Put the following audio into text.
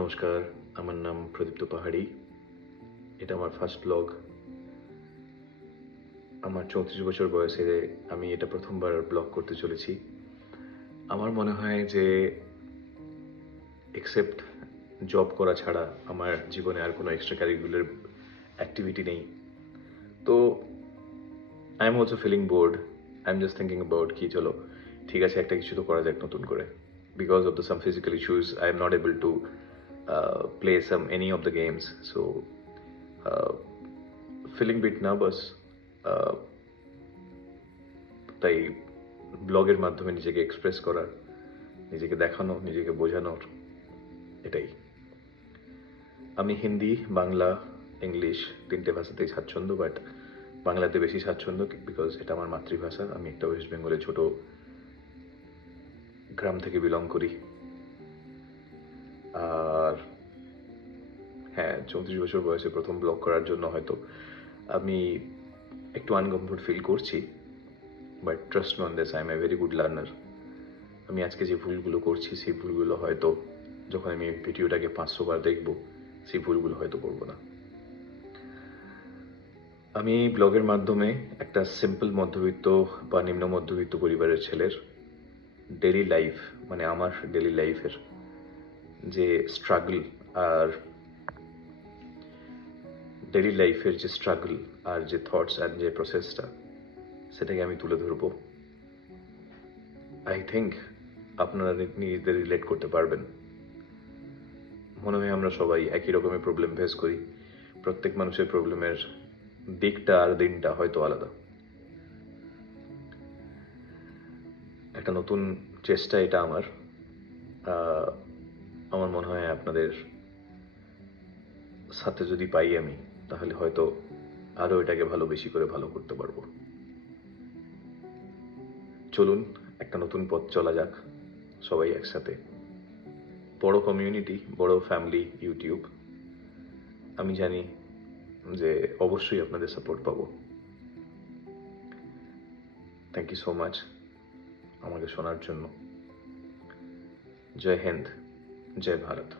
নমস্কার, আমার নাম প্রদীপ্ত পাহাড়ি। এটা আমার ফার্স্ট ব্লগ। আমার 34 বছর বয়সে আমি এটা প্রথমবার ব্লগ করতে চলেছি। আমার মনে হয় যে এক্সেপ্ট জব করা ছাড়া আমার জীবনে আর কোনো এক্সট্রা কারিকুলার অ্যাক্টিভিটি নেই। তো I am also feeling bored. I am just thinking about কি চলো ঠিক আছে, একটা কিছু তো করা যাক নতুন করে। Because of the some physical issues I am not able to play any of the games. So feeling bit nervous. তাই ব্লগের মাধ্যমে নিজেকে এক্সপ্রেস করার, নিজেকে দেখানো, নিজেকে বোঝানোর, এটাই। আমি হিন্দি, বাংলা, ইংলিশ 3টে ভাষাতেই স্বাচ্ছন্দ্য, বাট বাংলাতে বেশি স্বাচ্ছন্দ্য বিকজ এটা আমার মাতৃভাষা। আমি একটা ওয়েস্ট বেঙ্গলের ছোট গ্রাম থেকে বিলং করি। আর হ্যাঁ, 34 বছর বয়সে প্রথম ব্লগ করার জন্য হয়তো আমি একটু আনকমফোর্ট ফিল করছি, but trust me on this, I M a very good learner. আমি আজকে যে ভুলগুলো করছি সেই ভুলগুলো হয়তো যখন আমি ভিডিওটাকে 500 বার দেখব সেই ভুলগুলো হয়তো করব না। আমি ব্লগের মাধ্যমে একটা সিম্পল মধ্যবিত্ত বা নিম্ন মধ্যবিত্ত পরিবারের ছেলের ডেলি লাইফ, মানে আমার ডেলি লাইফের যে স্ট্রাগল আর ডেলি লাইফের যে স্ট্রাগল আর যে থটস আর যে প্রসেসটা, সেটাকে আমি তুলে ধরবো। আই থিঙ্ক আপনারা নিজেদের রিলেট করতে পারবেন। মনে হয় আমরা সবাই একই রকমের প্রবলেম ফেস করি। প্রত্যেক মানুষের প্রবলেমের দিকটা আর দিনটা হয়তো আলাদা। একটা নতুন চেষ্টা এটা আমার। আমার মনে হয় আপনাদের সাথে যদি পাই আমি, তাহলে হয়তো আরও এটাকে বেশি করে ভালো করতে পারবো। চলুন একটা নতুন পথ চলা যাক সবাই একসাথে। বড় কমিউনিটি, বড় ফ্যামিলি ইউটিউব। আমি জানি যে অবশ্যই আপনাদের সাপোর্ট পাবো। থ্যাংক ইউ সো মাচ আমাকে শোনার জন্য। জয় হিন্দ, জয় ভারত।